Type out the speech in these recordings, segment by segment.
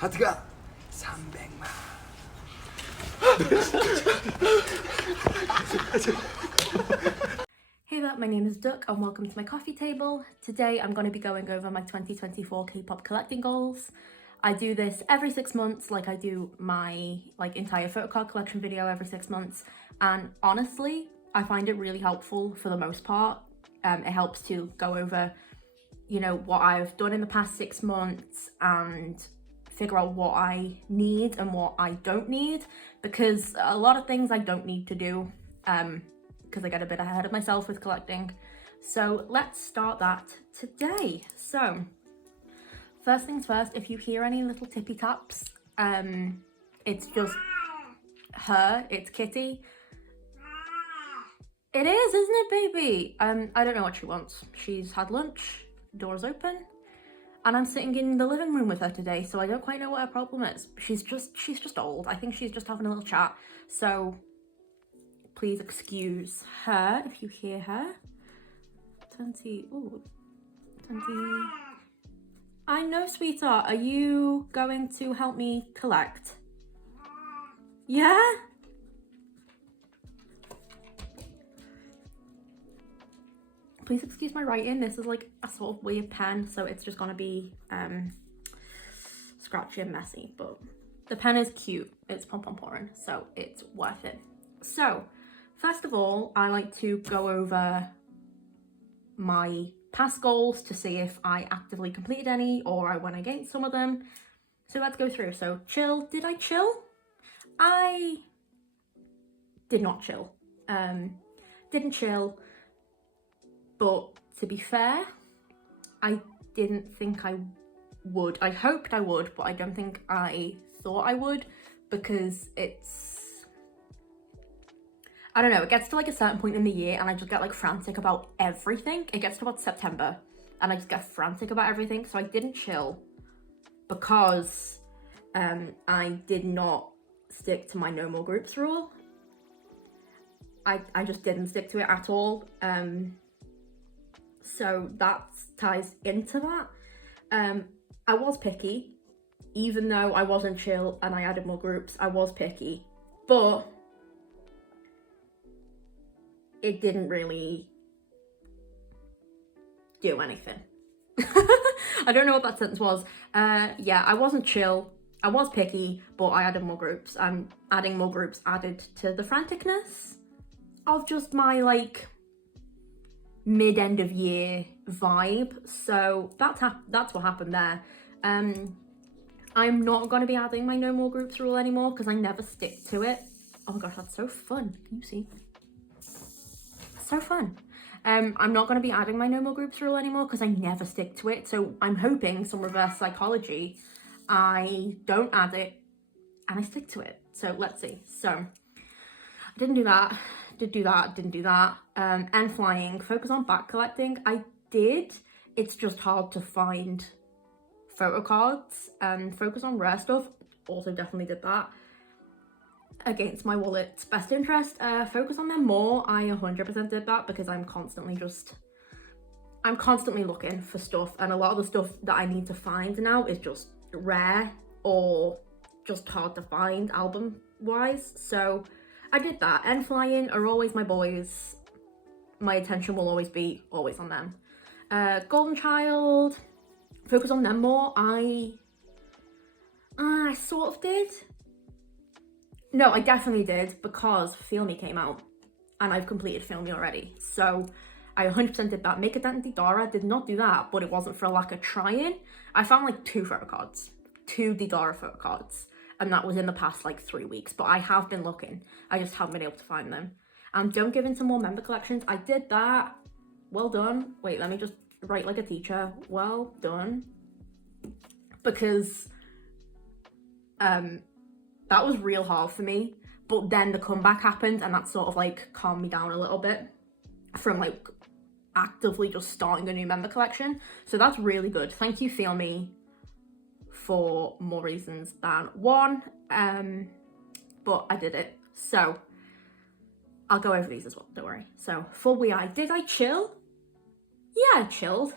하트가 300만. Hey there, my name is Duck and welcome to my coffee table. Today I'm going to be going over my 2024 K-pop collecting goals. I do this every 6 months, like I do my entire photo card collection video every 6 months, and honestly I find it really helpful for the most part. It helps to go over, you know, what I've done in the past 6 months and figure out what I need and what I don't need, because a lot of things I don't need to do because I get a bit ahead of myself with collecting. So let's start that today. So first things first, if you hear any little tippy taps, it's just her, it's Kitty. It is, isn't it, baby? I don't know what she wants. She's had lunch, door's open, and I'm sitting in the living room with her today, so I don't quite know what her problem is. She's just old. I think she's just having a little chat. So please excuse her if you hear her. 20, ooh, 20. I know, sweetheart. Are you going to help me collect? Yeah? Please excuse my writing. This is like a sort of weird pen, so it's just gonna be scratchy and messy, but the pen is cute. It's pom-pom-porin, so it's worth it. So first of all, I like to go over my past goals to see if I actively completed any or I went against some of them. So let's go through. So chill. Did I chill? I did not chill. Didn't chill. But to be fair, I didn't think I would. I hoped I would, but I don't think I thought I would, because I don't know, it gets to like a certain point in the year and I just get like frantic about everything. It gets to about September and I just get frantic about everything. So I didn't chill because I did not stick to my no more groups rule. I just didn't stick to it at all. So that ties into that. I was picky, even though I wasn't chill and I added more groups. I was picky, but it didn't really do anything. I don't know what that sentence was. Yeah, I wasn't chill. I was picky, but I added more groups. Adding more groups added to the franticness of just my like mid-end of year vibe. So that's what happened there. I'm not going to be adding my no more groups rule anymore because I never stick to it. Oh my gosh, that's so fun. Can you see? So fun. I'm not going to be adding my no more groups rule anymore because I never stick to it. So I'm hoping some reverse psychology, I don't add it and I stick to it. So let's see. So I didn't do that. Didn't do that. N.flying, focus on back collecting. I did. It's just hard to find photo cards. Focus on rare stuff. Also definitely did that. Against my wallet's best interest. Focus on them more. I 100% did that because I'm constantly looking for stuff, and a lot of the stuff that I need to find now is just rare or just hard to find album wise. So I did that. N.flying are always my boys. My attention will always be on them. Golden Child, focus on them more. I sort of did. No, I definitely did, because Feel Me came out and I've completed Feel Me already. So I 100% did that. Make a Dent in Didara, did not do that, but it wasn't for a lack of trying. I found like 2 photo cards, 2 Didara photo cards, and that was in the past like 3 weeks, but I have been looking. I just haven't been able to find them. Don't give in to more member collections. I did that. Well done. Wait, let me just write like a teacher. Well done. Because that was real hard for me, but then the comeback happened and that sort of like calmed me down a little bit from like actively just starting a new member collection. So that's really good. Thank you, Feel Me, for more reasons than one. But I did it. So I'll go over these as well, don't worry. So for We I, did I chill? Yeah, I chilled.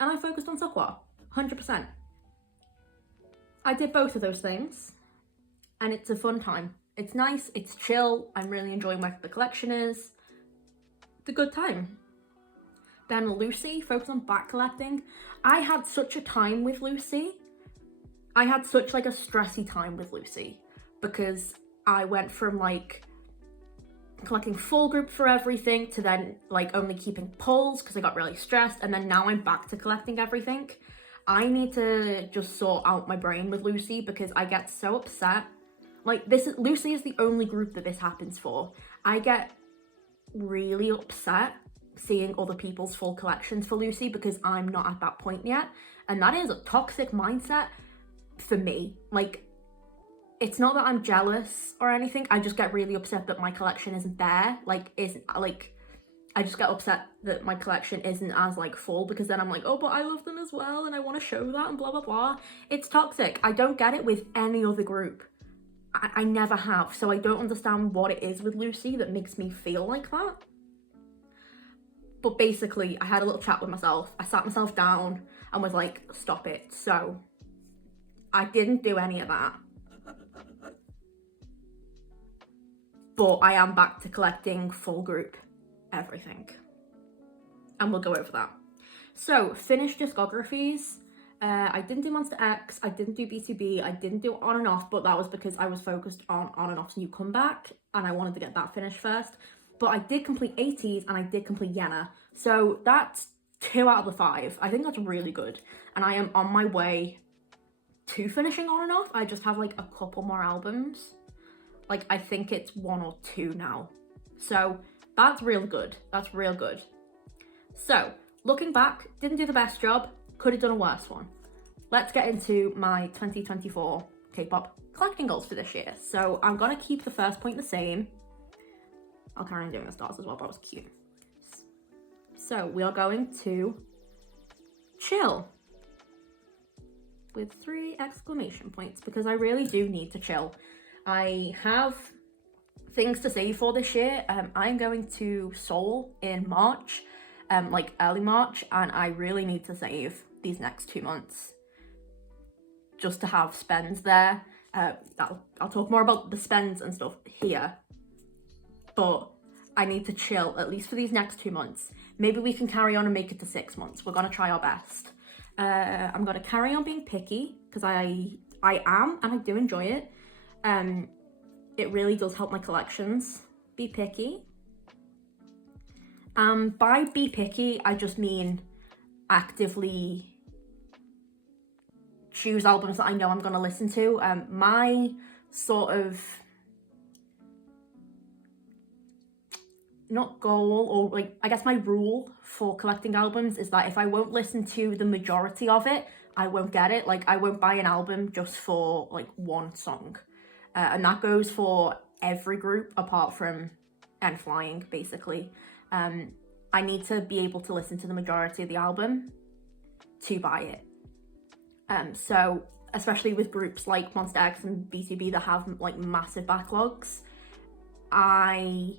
And I focused on Seokwa, 100%. I did both of those things, and it's a fun time. It's nice, it's chill, I'm really enjoying where the collection is. It's a good time. Then Lucy, focus on back collecting. I had such a time with Lucy. I had such like a stressy time with Lucy because I went from like collecting full group for everything to then like only keeping pulls because I got really stressed, and then now I'm back to collecting everything. I need to just sort out my brain with Lucy because I get so upset. Like Lucy is the only group that this happens for. I get really upset seeing other people's full collections for Lucy because I'm not at that point yet, and that is a toxic mindset for me. Like, it's not that I'm jealous or anything, I just get really upset that my collection isn't there, I just get upset that my collection isn't as like full, because then I'm like, oh, but I love them as well and I want to show that and blah blah blah. It's toxic. I don't get it with any other group. I never have, so I don't understand what it is with Lucy that makes me feel like that. But basically, I had a little chat with myself. I sat myself down and was like, stop it. So I didn't do any of that. But I am back to collecting full group everything. And we'll go over that. So, finished discographies. I didn't do Monster X, I didn't do B2B, I didn't do On and Off, but that was because I was focused on and Off's new comeback and I wanted to get that finished first. But I did complete 80s and I did complete Yenna. So that's 2 out of the 5. I think that's really good. And I am on my way to finishing On and Off. I just have like a couple more albums. Like, I think it's 1 or 2 now. So that's real good. That's real good. So looking back, didn't do the best job. Could have done a worse one. Let's get into my 2024 K-pop collecting goals for this year. So I'm gonna keep the first point the same. I'll carry on doing the stars as well, that was cute. So we are going to chill with 3 exclamation points because I really do need to chill. I have things to say for this year. I'm going to Seoul in March, like early March, and I really need to save these next 2 months just to have spends there. I'll talk more about the spends and stuff here, but I need to chill at least for these next 2 months. Maybe we can carry on and make it to 6 months. We're gonna try our best. I'm gonna carry on being picky because I am, and I do enjoy it. It really does help my collections. Be picky. By be picky, I just mean actively choose albums that I know I'm gonna listen to. My sort of, not goal, or like, I guess my rule for collecting albums is that if I won't listen to the majority of it, I won't get it. Like, I won't buy an album just for like one song. And that goes for every group apart from n.flying, basically. I need to be able to listen to the majority of the album to buy it. So especially with groups like Monster X and BTB that have like massive backlogs, I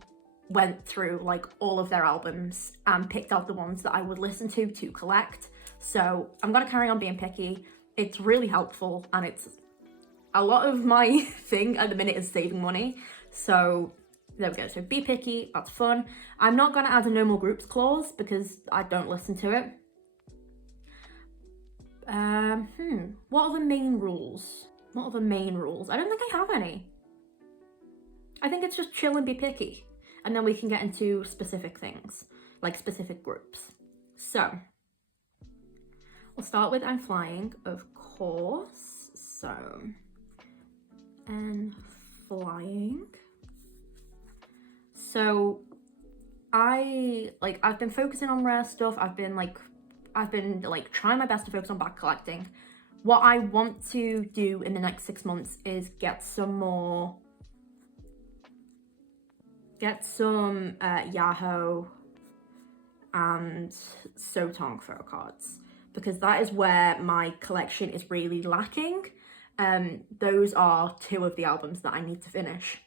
went through like all of their albums and picked out the ones that I would listen to collect. So I'm gonna carry on being picky. It's really helpful, and it's a lot of my thing at the minute is saving money. So there we go. So be picky, that's fun. I'm not gonna add a no more groups clause because I don't listen to it. What are the main rules? What are the main rules? I don't think I have any. I think it's just chill and be picky. And then we can get into specific things, like specific groups. So we'll start with n.flying, of course. So n.flying. So I've been focusing on rare stuff. I've been trying my best to focus on back collecting. What I want to do in the next 6 months is get some Yahoo and Sotong photo cards, because that is where my collection is really lacking. Those are 2 of the albums that I need to finish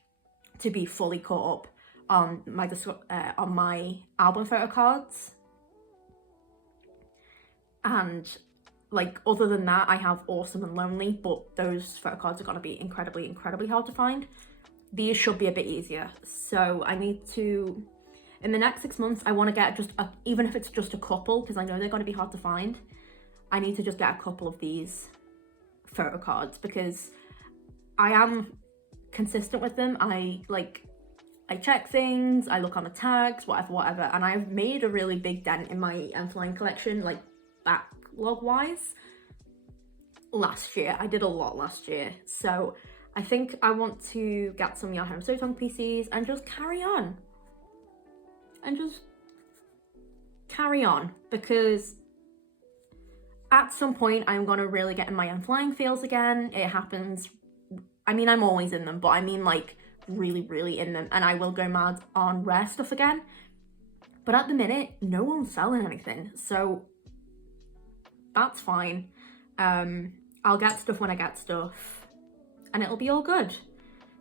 to be fully caught up on my album photo cards. And like, other than that, I have Awesome and Lonely, but those photo cards are going to be incredibly, incredibly hard to find. These should be a bit easier. So I need to, in the next 6 months, I want to get just, even if it's just a couple, because I know they're going to be hard to find, I need to just get a couple of these photo cards because I am consistent with them. I check things, I look on the tags, whatever, and I've made a really big dent in my n.flying collection, like backlog wise. Last year, I did a lot last year, so I think I want to get some Yahoo Sotong PCs and just carry on. Because at some point I'm gonna really get in my n.flying feels again. It happens, I mean, I'm always in them, but I mean like really, really in them, and I will go mad on rare stuff again. But at the minute, no one's selling anything, so that's fine. I'll get stuff when I get stuff, and it'll be all good.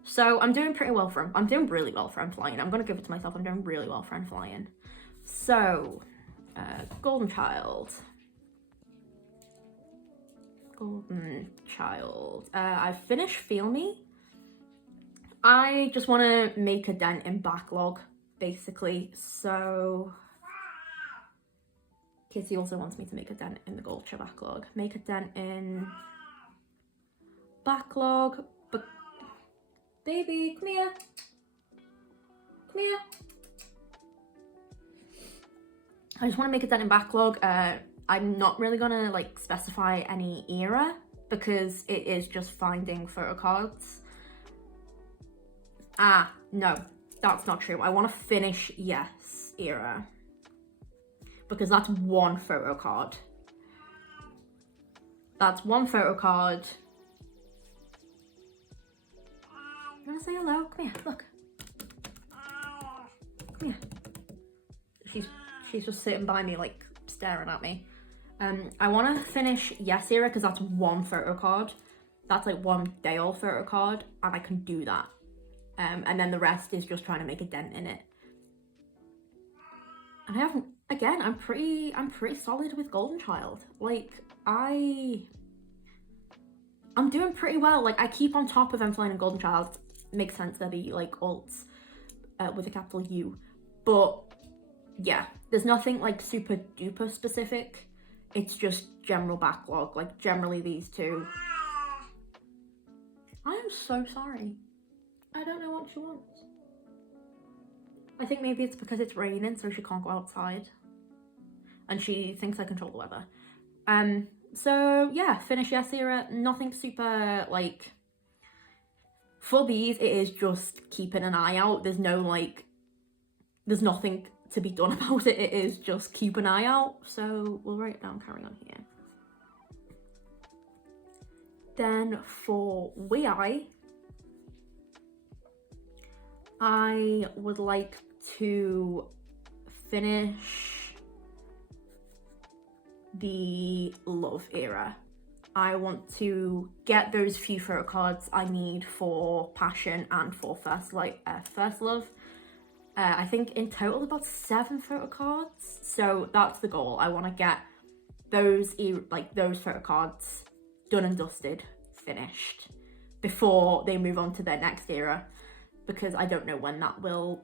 So I'm doing pretty well I'm doing really well for n.flying. I'm gonna give it to myself, I'm doing really well for n.flying. So, Golden Child. I've finished Feel Me. I just want to make a dent in backlog, basically. So, Kitty also wants me to make a dent in the Gulcha backlog. Make a dent in backlog. But, baby, come here. Come here. I just want to make a dent in backlog. I'm not really going to like specify any era because it is just finding photo cards. No, that's not true. I want to finish Yes era because that's one photo card. That's one photo card. You want to say hello? Come here, look. Come here. She's just sitting by me, like staring at me. I want to finish Yes era because that's one photo card. That's like one day old photo card, and I can do that. And then the rest is just trying to make a dent in it. And I haven't. Again, I'm pretty solid with Golden Child. Like I'm doing pretty well. Like I keep on top of n.flying and Golden Child. Makes sense they'll be like alts with a capital U, but yeah, there's nothing like super duper specific. It's just general backlog, like generally these two. I am so sorry. I don't know what she wants. I think maybe it's because it's raining, so she can't go outside. And she thinks I control the weather. So yeah, finish Yes era. Nothing super like. For these, it is just keeping an eye out. There's no like. There's nothing to be done about it. It is just keep an eye out. So we'll write it down, carry on here. Then for Wei, I would like to finish the Love era. I want to get those few photo cards I need for Passion and for First Love. I think in total about 7 photo cards. So that's the goal. I want to get those photo cards done and dusted, finished, before they move on to their next era. Because I don't know when that will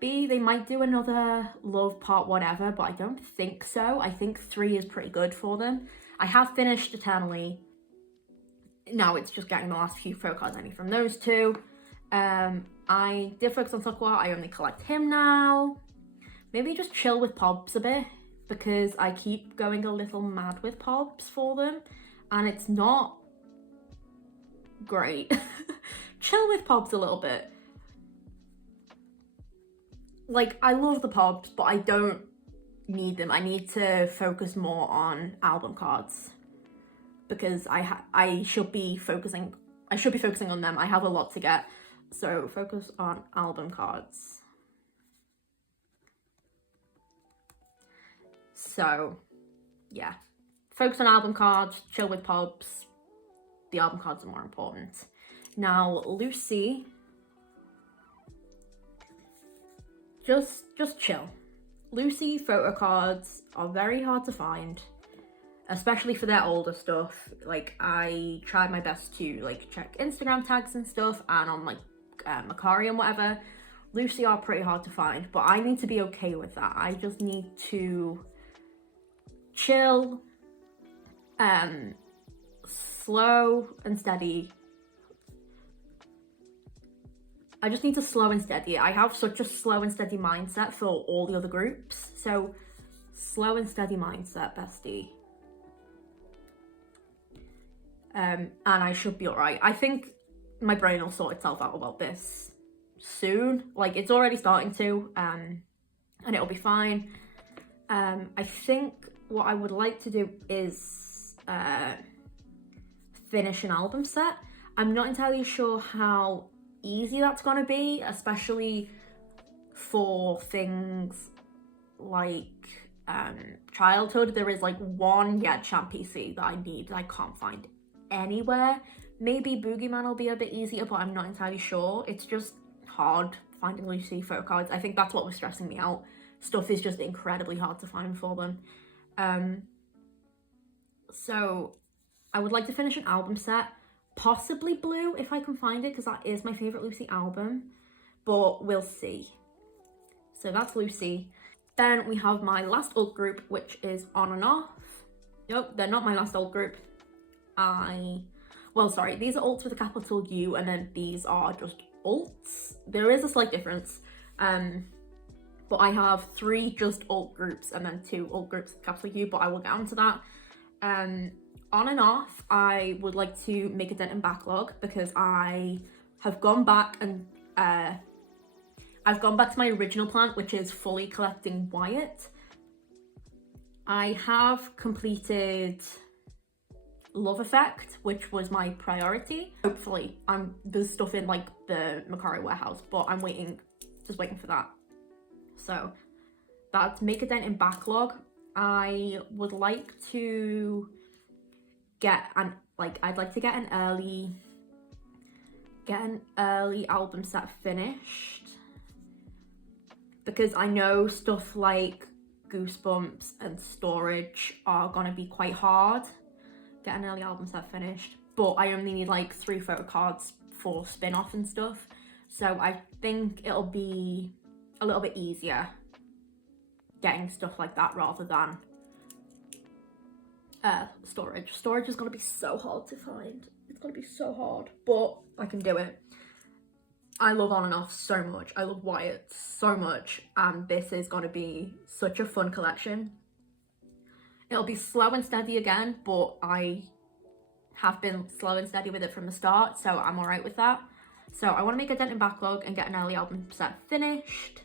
be. They might do another Love part whatever, but I don't think so. I think 3 is pretty good for them. I have finished Eternally. Now it's just getting the last few photo cards I need from those two. I did focus on Sakwa. I only collect him now. Maybe just chill with Pobs a bit because I keep going a little mad with Pobs for them and it's not great. Chill with Pobs a little bit. Like, I love the Pobs, but I don't need them. I need to focus more on album cards because I should be focusing on them. I have a lot to get. So focus on album cards. So yeah, focus on album cards, chill with Pobs. The album cards are more important. Now Lucy, just chill. Lucy photo cards are very hard to find. especially for their older stuff. Like, I tried my best to like check Instagram tags and stuff, and on like Macari and whatever, Lucy are pretty hard to find, but I need to be okay with that. I just need to chill, slow and steady. I just need to slow and steady. I have such a slow and steady mindset for all the other groups, so slow and steady mindset, bestie. And I should be alright. I think my brain will sort itself out about this soon. Like, it's already starting to, and it'll be fine. I think what I would like to do is finish an album set. I'm not entirely sure how easy that's gonna be, especially for things like childhood. There is like one champ PC that I need that I can't find anywhere. Maybe Boogeyman will be a bit easier, but I'm not entirely sure. It's just hard finding Lucy photo cards. I think that's what was stressing me out. Stuff is just incredibly hard to find for them. So I would like to finish an album set, possibly Blue if I can find it, because that is my favourite Lucy album, but we'll see. So that's Lucy. Then we have my last alt group, which is On and Off. Nope, they're not my last alt group. Well, sorry, these are alts with a capital U, and then these are just alts. There is a slight difference, but I have 3 just alt groups and then 2 alt groups with capital U, but I will get onto that. On and Off, I would like to make a dent in backlog, because I have gone back and I've gone back to my original plan, which is fully collecting Wyatt. I have completed Love Effect, which was my priority. Hopefully, there's stuff in like the Macari warehouse, but I'm just waiting for that. So that's make a dent in backlog. I would like to get I'd like to get an early album set finished, because I know stuff like Goosebumps and Storage are gonna be quite hard. Get an early album set finished, but I only need like 3 photo cards for spin-off and stuff, so I think it'll be a little bit easier getting stuff like that rather than Storage. Storage is gonna be so hard to find. It's gonna be so hard, but I can do it. I love On and Off so much. I love Wyatt so much, and this is gonna be such a fun collection. It'll be slow and steady again, but I have been slow and steady with it from the start, so I'm alright with that. So I want to make a dent in backlog and get an early album set finished.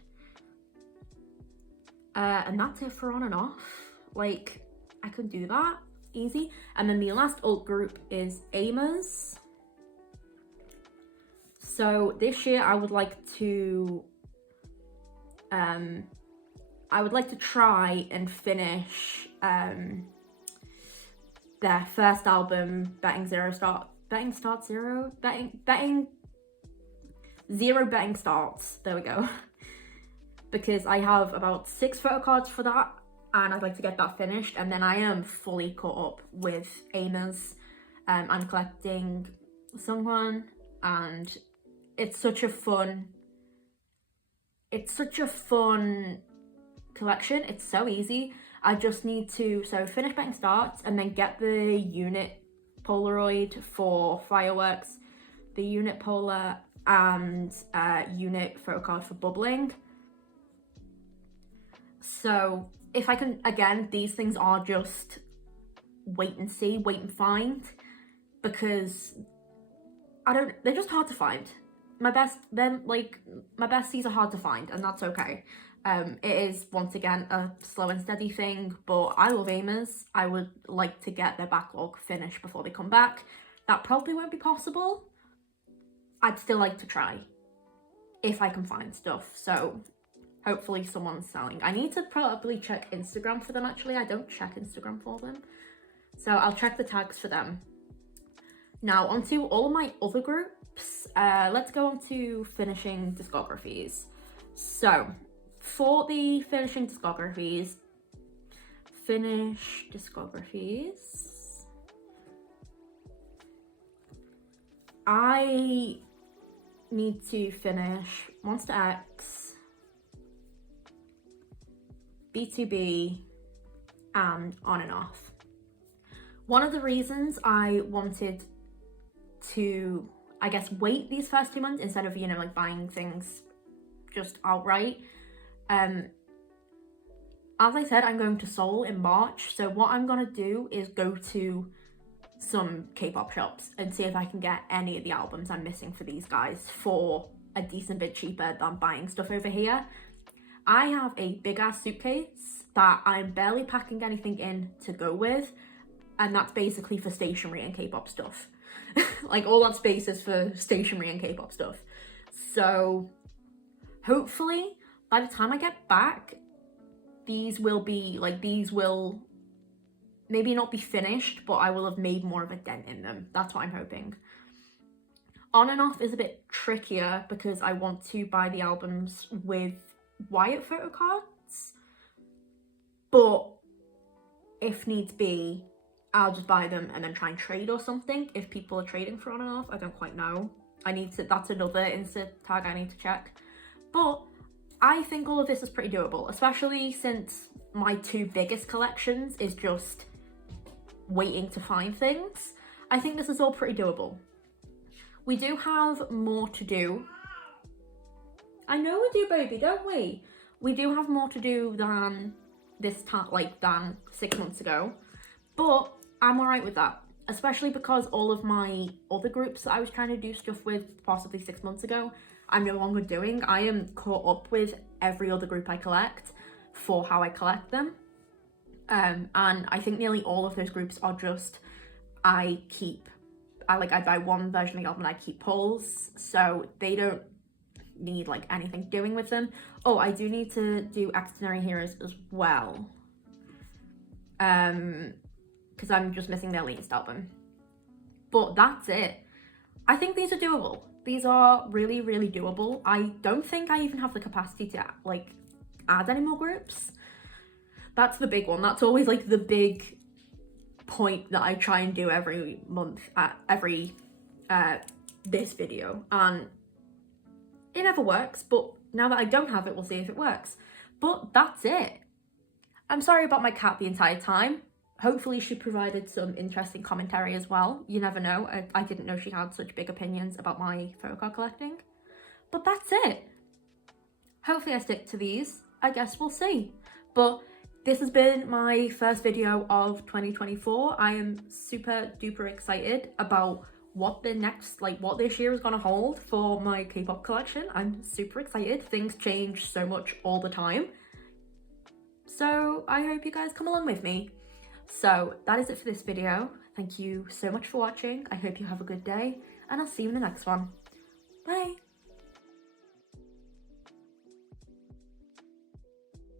And that's it for On and Off. Like, I can do that easy. And then the last alt group is Aimers. So this year I would like to try and finish their first album, Betting Zero Betting Starts. There we go. Because I have about 6 photo cards for that, and I'd like to get that finished, and then I am fully caught up with Aimers. I'm collecting Someone, and it's such a fun collection. It's so easy. I just need to finish Betting Starts and then get the unit Polaroid for Fireworks, the unit Polar, and unit photo card for Bubbling. So if I can, again, these things are just wait and see, wait and find, because they're just hard to find. My besties are hard to find, and that's okay. It is, once again, a slow and steady thing, but I love Aimers. I would like to get their backlog finished before they come back. That probably won't be possible. I'd still like to try, if I can find stuff, so hopefully someone's selling. I need to probably check Instagram for them, actually. I don't check Instagram for them, so I'll check the tags for them. Now, onto all of my other groups. Let's go on to finishing discographies. So, for the finishing discographies, finish discographies. I need to finish Monster X, B2B, and On and Off. One of the reasons I wanted to, I guess, wait these first 2 months instead of, you know, like buying things just outright. As I said, I'm going to Seoul in March, so what I'm gonna do is go to some K-pop shops and see if I can get any of the albums I'm missing for these guys for a decent bit cheaper than buying stuff over here. I have a big ass suitcase that I'm barely packing anything in to go with, and that's basically for stationery and K-pop stuff. Like, all that space is for stationery and K-pop stuff. So hopefully by the time I get back, these will maybe not be finished, but I will have made more of a dent in them. That's what I'm hoping. On and Off is a bit trickier because I want to buy the albums with Wyatt photo cards, but if needs be, I'll just buy them and then try and trade or something if people are trading for On and Off. I don't quite know. That's another Insta tag I need to check. But I think all of this is pretty doable, especially since my two biggest collections is just waiting to find things. I think this is all pretty doable. We do have more to do. I know we do, baby, don't we? We do have more to do than this time, than 6 months ago, but I'm all right with that, especially because all of my other groups that I was trying to do stuff with possibly 6 months ago, I'm no longer doing. I am caught up with every other group I collect for how I collect them. And I think nearly all of those groups are just, I buy one version of the album and I keep pulls, so they don't need anything doing with them. Oh, I do need to do Extraordinary Heroes as well, because I'm just missing their latest album. But that's it. I think these are doable. These are really, really doable. I don't think I even have the capacity to add any more groups. That's the big one. That's always the big point that I try and do every month at every this video, and it never works. But now that I don't have it, we'll see if it works. But that's it. I'm sorry about my cat the entire time. Hopefully she provided some interesting commentary as well. You never know. I didn't know she had such big opinions about my photo card collecting. But that's it. Hopefully I stick to these. I guess we'll see. But this has been my first video of 2024. I am super duper excited about what the next, what this year is gonna hold for my K-pop collection. I'm super excited. Things change so much all the time. So I hope you guys come along with me. So that is it for this video. Thank you so much for watching. I hope you have a good day, and I'll see you in the next one. Bye.